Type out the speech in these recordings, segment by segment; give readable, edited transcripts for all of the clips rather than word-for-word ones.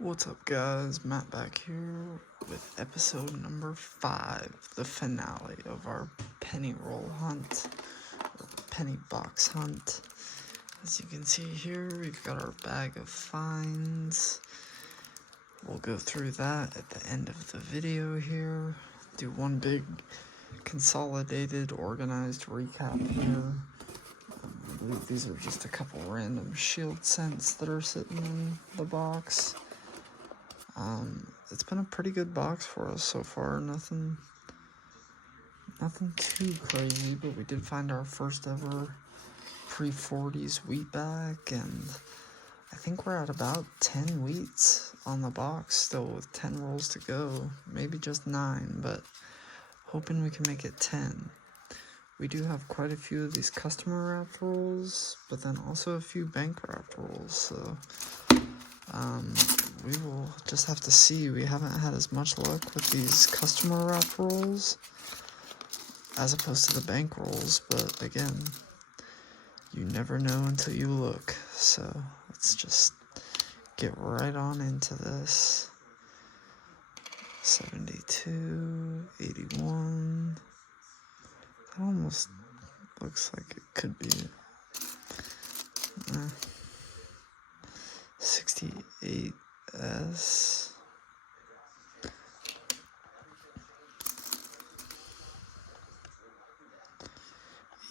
What's up, guys? Matt back here with episode number 5, the finale of our penny roll hunt, or penny box hunt. As you can see here, we've got our bag of finds. We'll go through that at the end of the video here, do one big consolidated, organized recap here. I believe these are just a couple random shield scents that are sitting in the box. It's been a pretty good box for us so far. Nothing too crazy, but we did find our first ever pre-40s wheat bag, and I think we're at about 10 wheats on the box still with 10 rolls to go. Maybe just 9, but hoping we can make it 10. We do have quite a few of these customer wrapped rolls, but then also a few bank wrapped rolls, so we will just have to see. We haven't had as much luck with these customer wrap rolls as opposed to the bank rolls, but again, you never know until you look. So let's just get right on into this. 72, 81. That almost looks like it could be 68S.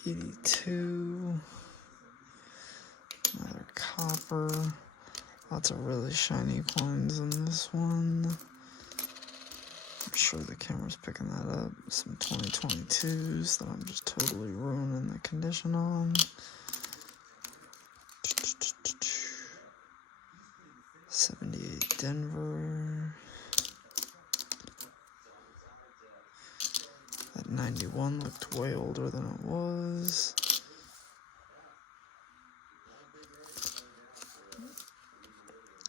82. Another copper. Lots of really shiny coins in this one. I'm sure the camera's picking that up. Some 2022s that I'm just totally ruining the condition on. 78 Denver. That 91 looked way older than it was.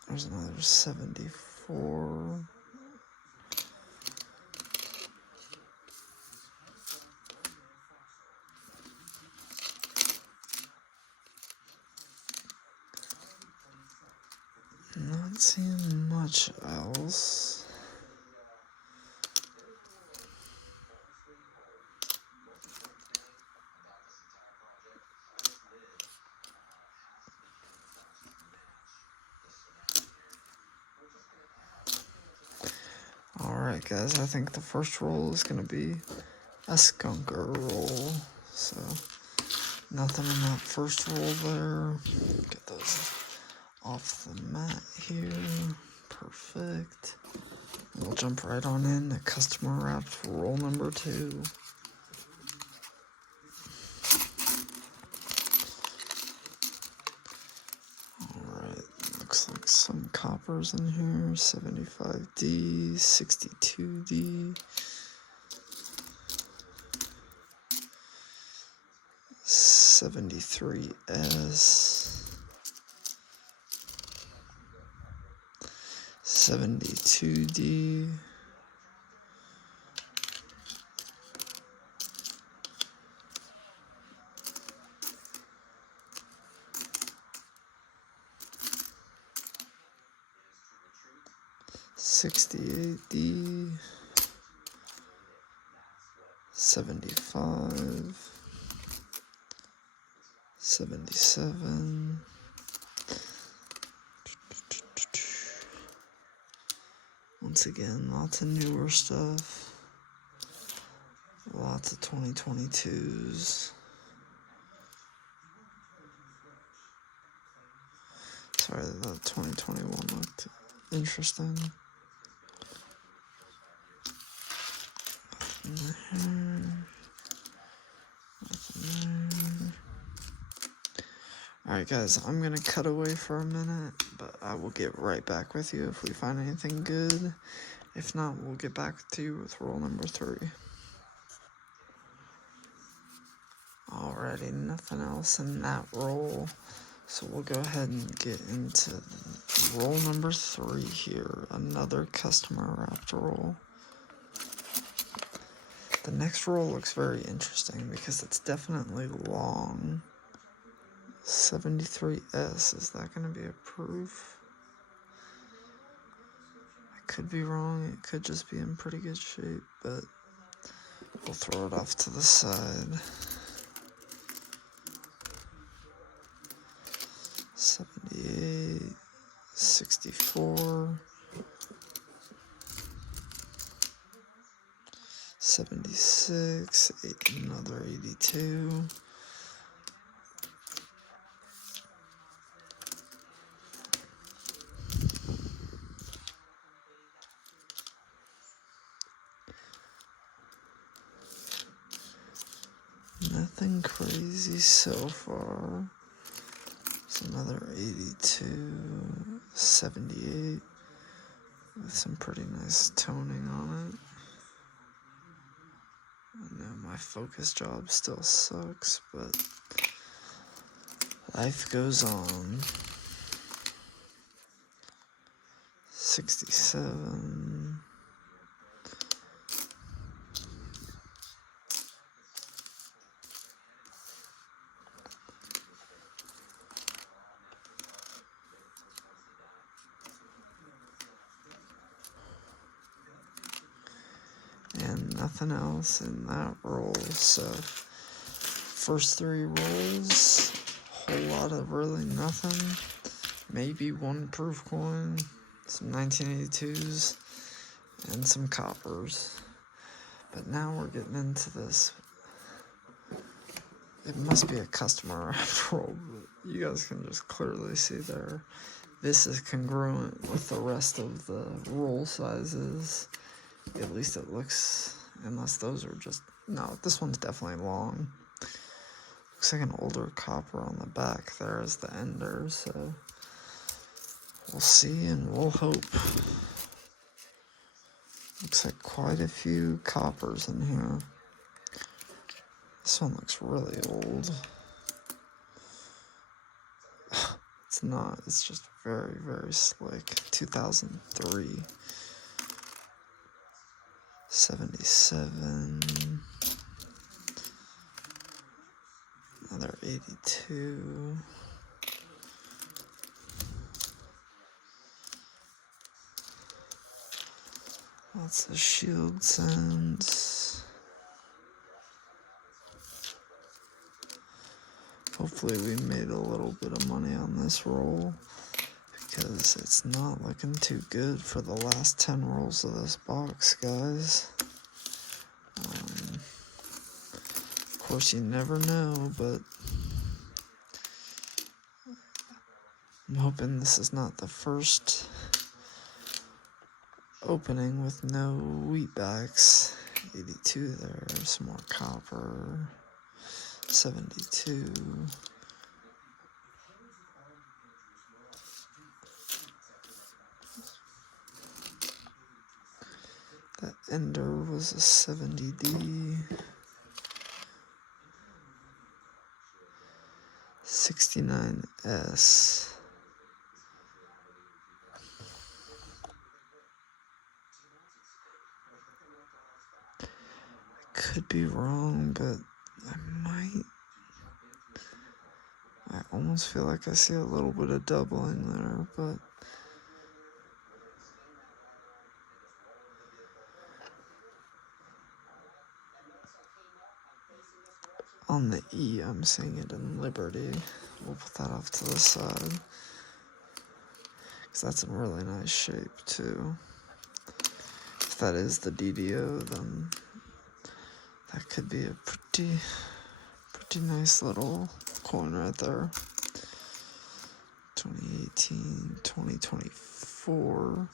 There's another 74. Not seeing much else. Alright guys, I think the first roll is going to be a skunker roll. So, nothing in that first roll there. Get those off the mat here. Perfect. And we'll jump right on in to customer wrapped roll number 2. Alright, looks like some coppers in here. 75D, 62D. 73S, 72D, 68D, 75, 77, once again, lots of newer stuff, lots of 2022s. Sorry, the 2021 looked interesting. Alright guys, I'm gonna cut away for a minute, but I will get right back with you if we find anything good. If not, we'll get back to you with roll number 3. Alrighty, nothing else in that roll. So we'll go ahead and get into roll number 3 here. Another customer wrapped roll. The next roll looks very interesting because it's definitely long. 73S, is that going to be a proof? could be wrong. It could just be in pretty good shape, but we'll throw it off to the side. 78, 64, 76, another 82. Nothing crazy so far. It's another 82, 78 with some pretty nice toning on it. I know my focus job still sucks, but life goes on. 67. And nothing else in that roll, so first 3 rolls, whole lot of really nothing, maybe 1 proof coin, some 1982s, and some coppers. But now we're getting into this. It must be a customer after all, but you guys can just clearly see there. This is congruent with the rest of the roll sizes. At least it looks, unless those are just, no, this one's definitely long. Looks like an older copper on the back there is the ender, so we'll see and we'll hope. Looks like quite a few coppers in here. This one looks really old. It's not, it's just very, very slick. 2003. 77. Another 82. Lots of shield sounds. Hopefully we made a little bit of money on this roll, because it's not looking too good for the last 10 rolls of this box, guys. Of course, you never know, but I'm hoping this is not the first opening with no wheatbacks. 82 there, some more copper. 72. That ender was a 70D. 69S. Could be wrong, but I almost feel like I see a little bit of doubling there, but on the E, I'm seeing it in Liberty. We'll put that off to the side, because that's in really nice shape, too. If that is the DDO, then that could be a pretty nice little coin right there. 2018, 2024.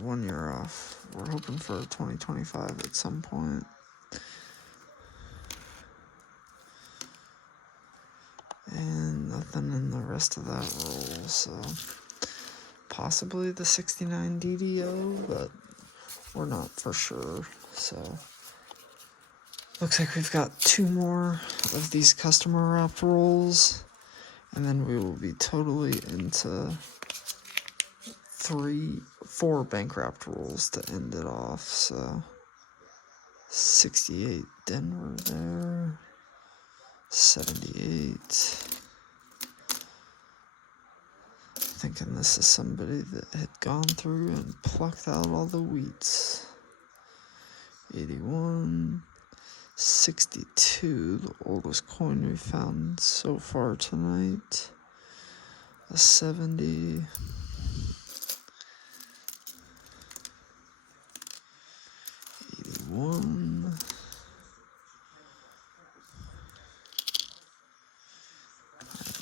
1 year off. We're hoping for 2025 at some point. And nothing in the rest of that roll, so possibly the 69 DDO, but we're not for sure. So looks like we've got 2 more of these customer wrapped rolls, and then we will be totally into 4 bank wrapped rolls to end it off. So 68 Denver there. 78. I think thinking this is somebody that had gone through and plucked out all the wheats. 81, 62, the oldest coin we found so far tonight. A 70. 81.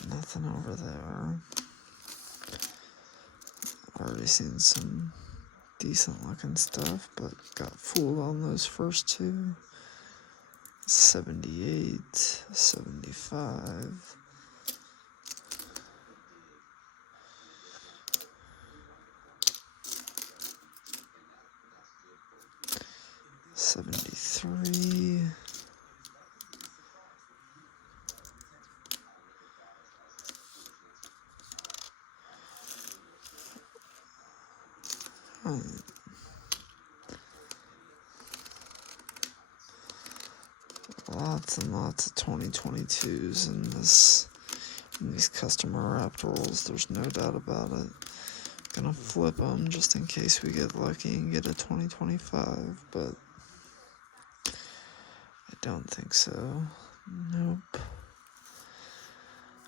Nothing over there. Already seen some decent looking stuff, but got fooled on those first two. 78, 75. 73. Lots and lots of 2022s in these customer wrapped rolls. There's no doubt about it. Gonna flip them just in case we get lucky and get a 2025, but I don't think so. Nope.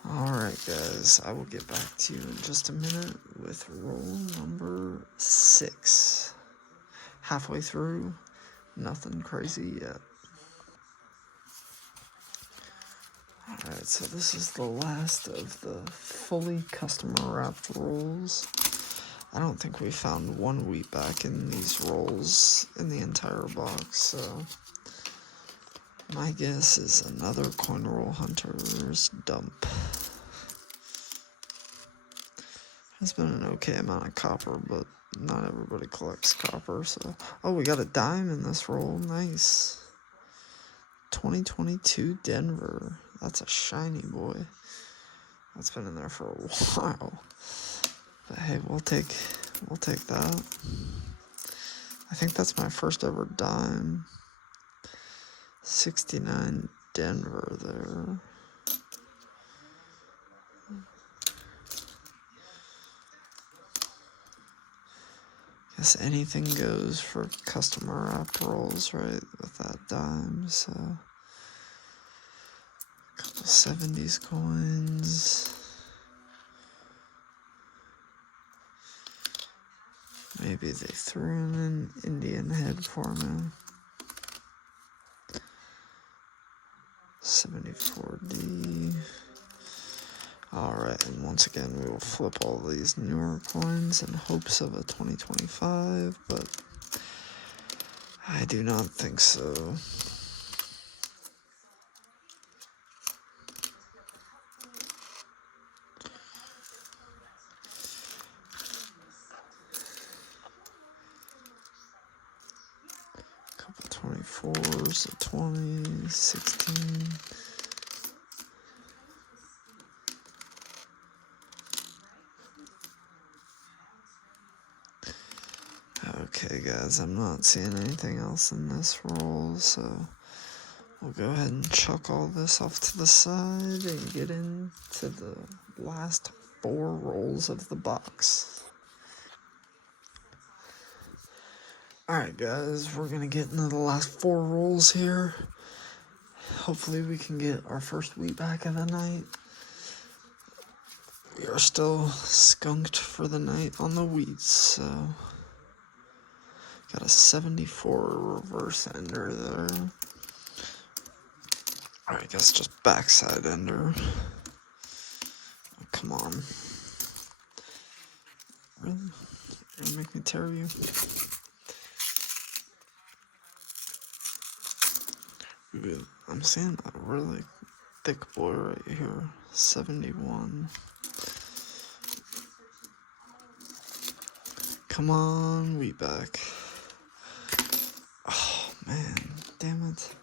Alright guys, I will get back to you in just a minute with roll number 6. Halfway through, nothing crazy yet. Alright, so this is the last of the fully customer wrapped rolls. I don't think we found one wheat back in these rolls in the entire box, so my guess is another Coin Roll Hunters dump. There's been an okay amount of copper, but not everybody collects copper, so... Oh, we got a dime in this roll. Nice. 2022 Denver. That's a shiny boy. That's been in there for a while. But hey, we'll take that. I think that's my first ever dime. 69 Denver there. Guess anything goes for customer wrapped rolls, right? With that dime, so a couple 70s coins. Maybe they threw in an Indian head for me. 74D. Alright, and once again we will flip all these newer coins in hopes of a 2025, but I do not think so. Couple 24s, a 20, 16. Okay guys, I'm not seeing anything else in this roll, so we'll go ahead and chuck all this off to the side and get into the last 4 rolls of the box. Alright guys, we're gonna get into the last 4 rolls here. Hopefully we can get our first wheat back of the night. We are still skunked for the night on the wheats, so... Got a 74 reverse ender there. Alright, I guess just backside ender. Oh, come on. Really? You're gonna make me tear you? I'm seeing a really thick boy right here. 71. Come on, wheat back. Oh, man. Damn it.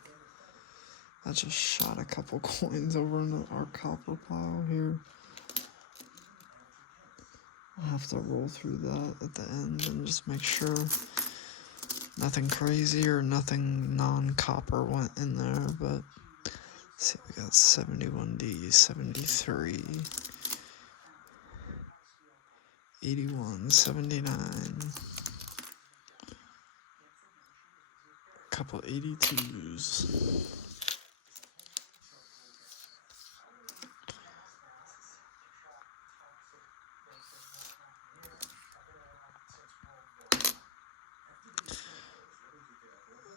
I just shot a couple coins over in our copper pile here. I'll have to roll through that at the end and just make sure nothing crazy or nothing non-copper went in there, but let's see, we got 71D, 73. 81, 79. Couple 82s.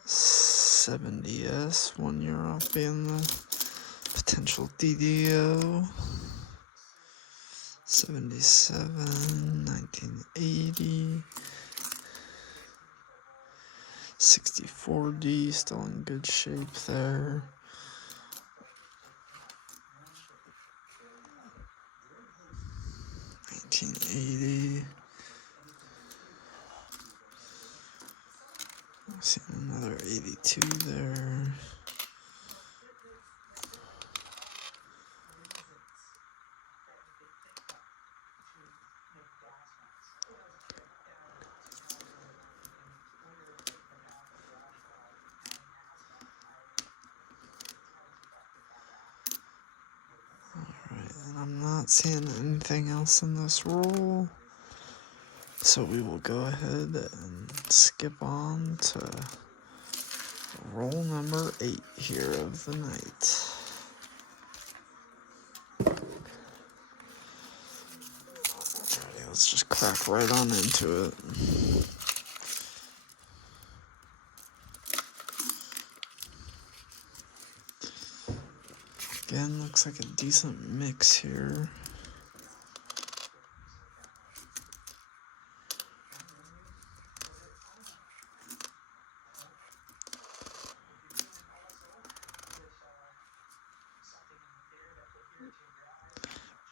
$70s, 1 year off being the potential DDO. 77, 1980. 64D, still in good shape there. 1980. See another 82 there. And I'm not seeing anything else in this roll, so we will go ahead and skip on to roll number 8 here of the night. Alrighty, let's just crack right on into it. Again, looks like a decent mix here.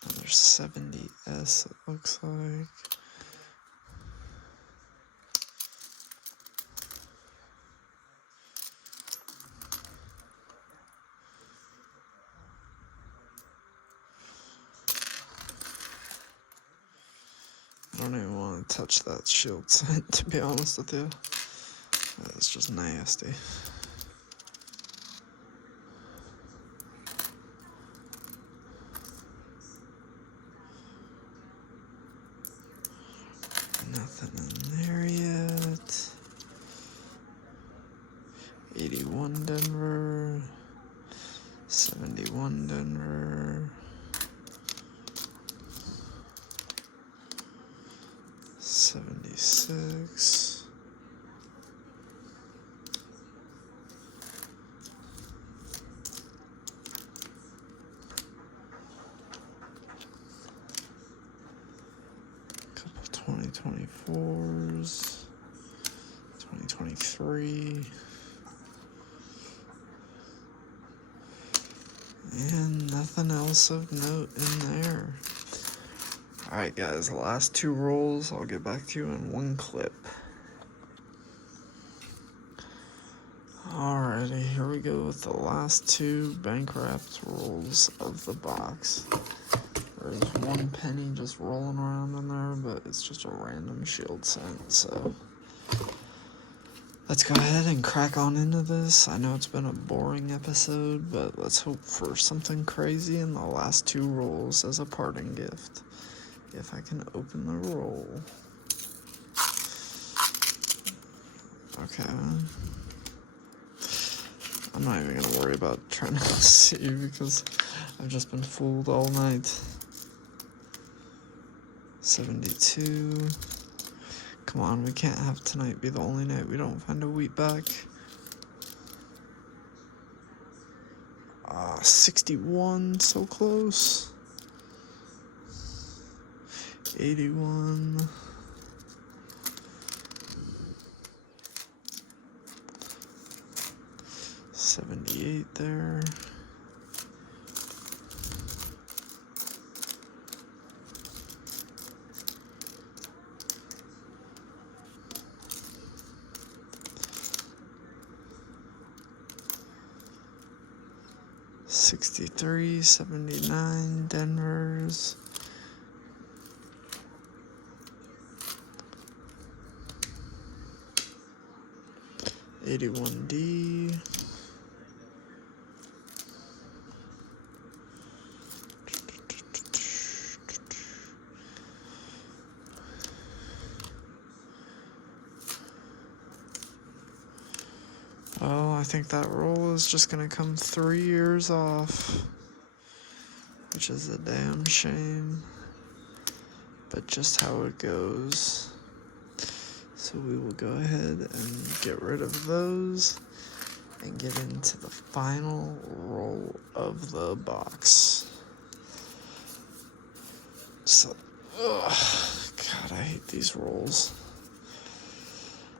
Another 70S, it looks like. I don't even want to touch that shield set, to be honest with you. It's just nasty. Nothing in there yet. 81 Denver. 71 Denver. 76. Couple 2024s. 2023. And nothing else of note in there. Alright guys, the last 2 rolls, I'll get back to you in one clip. Alrighty, here we go with the last 2 bank wrapped rolls of the box. There's 1 penny just rolling around in there, but it's just a random shield cent, so let's go ahead and crack on into this. I know it's been a boring episode, but let's hope for something crazy in the last 2 rolls as a parting gift. If I can open the roll. Okay. I'm not even gonna worry about trying to see because I've just been fooled all night. 72. Come on, we can't have tonight be the only night we don't find a wheat back. 61, so close. 81. 78 there. 63, 79 Denver's. 81D. I think that roll is just gonna come 3 years off, which is a damn shame, but just how it goes. So we will go ahead and get rid of those and get into the final roll of the box. So, God, I hate these rolls.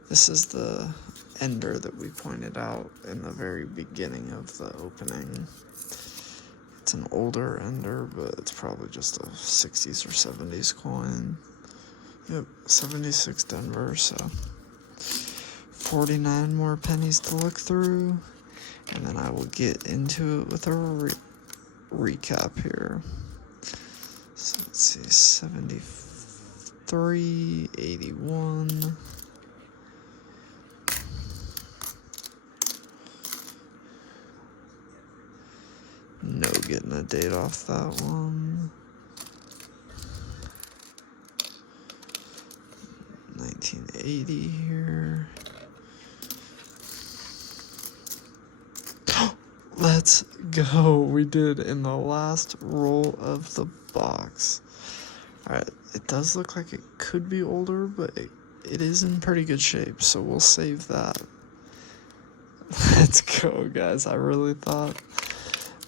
This is the ender that we pointed out in the very beginning of the opening. It's an older ender, but it's probably just a 60s or 70s coin. Yep, 76 Denver, so 49 more pennies to look through, and then I will get into it with a recap here. So let's see, 73, 81. No getting a date off that one. 1980 here. Let's go. We did in the last roll of the box. Alright, it does look like it could be older, but it is in pretty good shape, so we'll save that. Let's go, guys. I really thought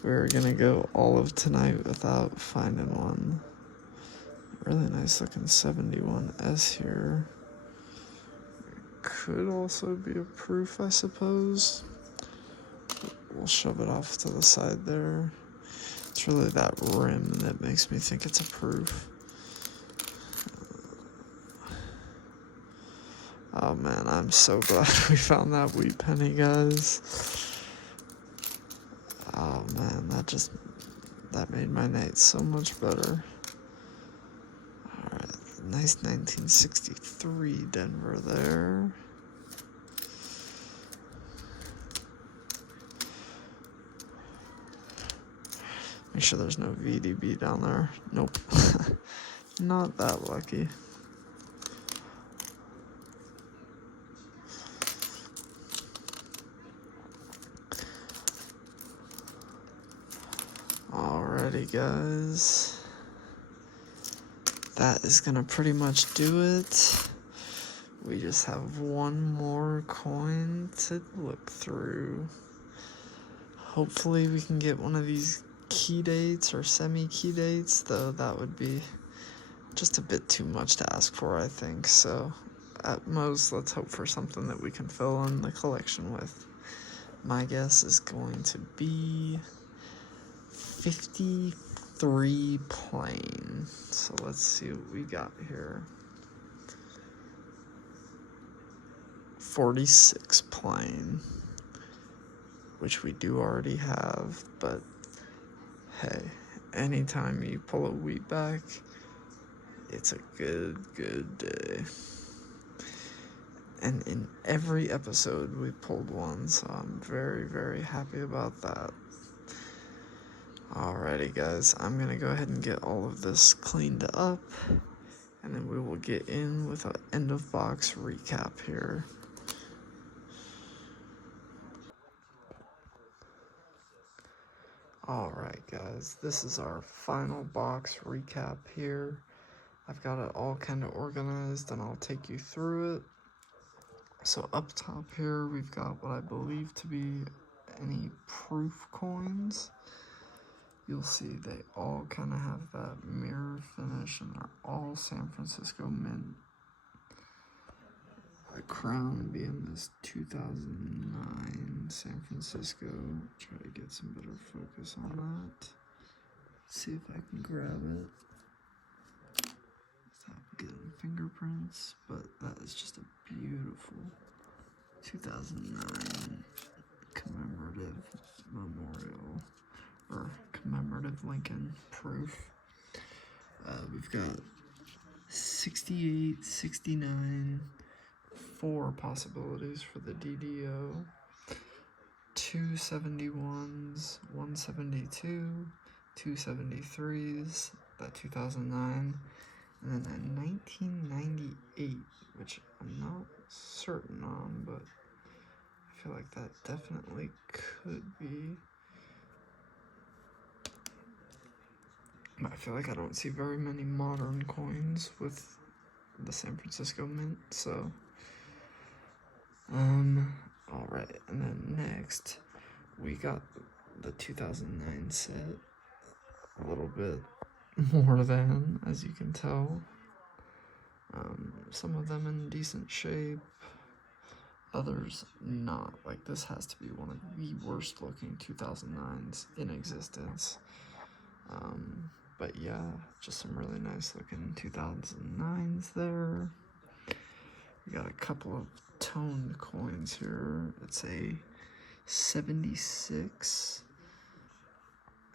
we were gonna go all of tonight without finding one. Really nice looking 71S here. Could also be a proof, I suppose. We'll shove it off to the side there. It's really that rim that makes me think it's a proof. Oh man, I'm so glad we found that wheat penny, guys. Oh man, that made my night so much better. Alright, nice 1963 Denver there. Make sure there's no VDB down there. Nope. Not that lucky. Alrighty, guys. That is gonna pretty much do it. We just have one more coin to look through. Hopefully we can get one of these key dates or semi-key dates, though that would be just a bit too much to ask for, I think. So at most, let's hope for something that we can fill in the collection with. My guess is going to be 53 plain. So let's see what we got here. 46 plain, which we do already have, but hey, anytime you pull a wheat back, it's a good day. And in every episode we pulled one, so I'm very happy about that. Alrighty, guys, I'm gonna go ahead and get all of this cleaned up, and then we will get in with an end of box recap here. Alright, guys, this is our final box recap here. I've got it all kind of organized, and I'll take you through it. So up top here, we've got what I believe to be any proof coins. You'll see they all kind of have that mirror finish, and they're all San Francisco Mint. The crown being this 2009 San Francisco. Try to get some better focus on that. See if I can grab it without getting fingerprints, but that is just a beautiful 2009 commemorative memorial, or commemorative Lincoln proof. We've got 68, 69, 4 possibilities for the DDO, 2 71s, 172, 2 73s, that 2009, and then a 1998, which I'm not certain on, but I feel like that definitely could be. I feel like I don't see very many modern coins with the San Francisco Mint, so alright, and then next we got the 2009 set, a little bit more than, as you can tell. Some of them in decent shape, others not. Like, this has to be one of the worst looking 2009s in existence. But yeah, just some really nice looking 2009s there. We got a couple of toned coins here. It's a 76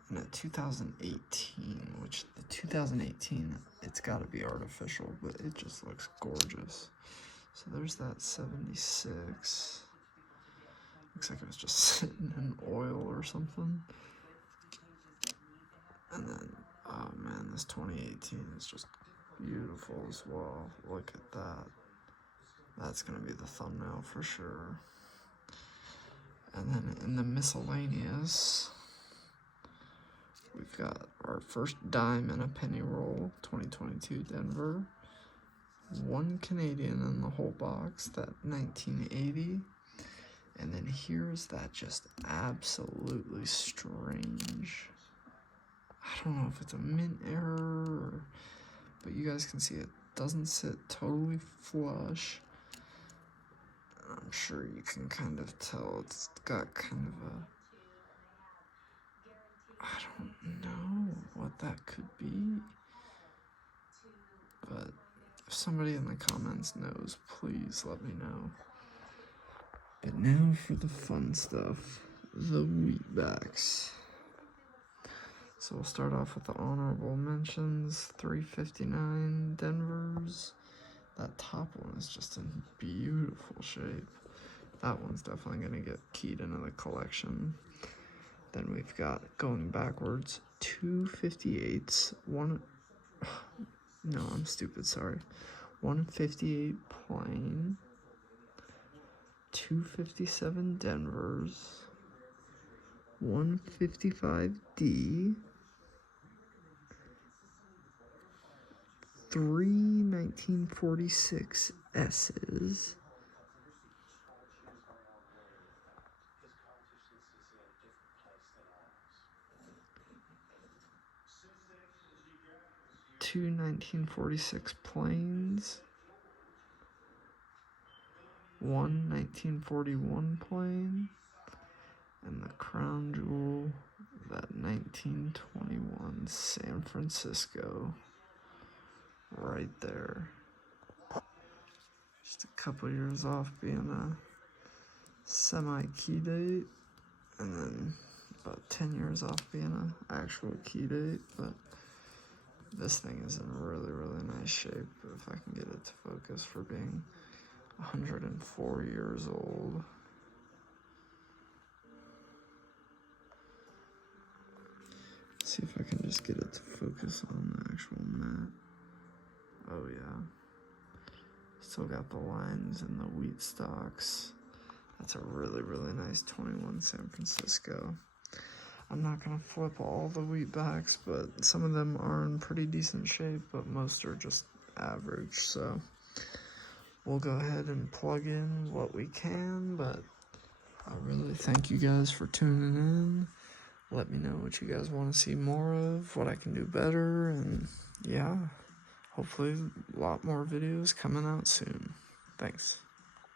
and a 2018, which the 2018, it's got to be artificial, but it just looks gorgeous. So there's that 76. Looks like it was just sitting in oil or something. And then, oh man, this 2018 is just beautiful as well. Look at that. That's gonna be the thumbnail for sure. And then in the miscellaneous, we've got our first dime and a penny roll, 2022 Denver. 1 Canadian in the whole box, that 1980. And then here's that just absolutely strange, I don't know if it's a mint error, but you guys can see it doesn't sit totally flush. I'm sure you can kind of tell it's got kind of a, I don't know what that could be, but if somebody in the comments knows, please let me know. But now for the fun stuff, the wheatbacks. So we'll start off with the honorable mentions, 359 Denvers. That top one is just in beautiful shape. That one's definitely going to get keyed into the collection. Then we've got, going backwards, 258s, no, I'm stupid, sorry. 158 plain, 257 Denvers, 155D, 3 1946 S's, 2 1946 plains, 1 1941 plain, and the crown jewel, that 1921 San Francisco, right there. Just a couple years off being a semi-key date, and then about 10 years off being an actual key date, but this thing is in really, really nice shape, if I can get it to focus, for being 104 years old. Let's see if I can just get it to focus on the actual mat. Oh yeah. Still got the lines and the wheat stocks. That's a really, really nice 21 San Francisco. I'm not going to flip all the wheatbacks, but some of them are in pretty decent shape, but most are just average. So we'll go ahead and plug in what we can, but I really thank you guys for tuning in. Let me know what you guys want to see more of, what I can do better, and yeah, hopefully a lot more videos coming out soon. Thanks.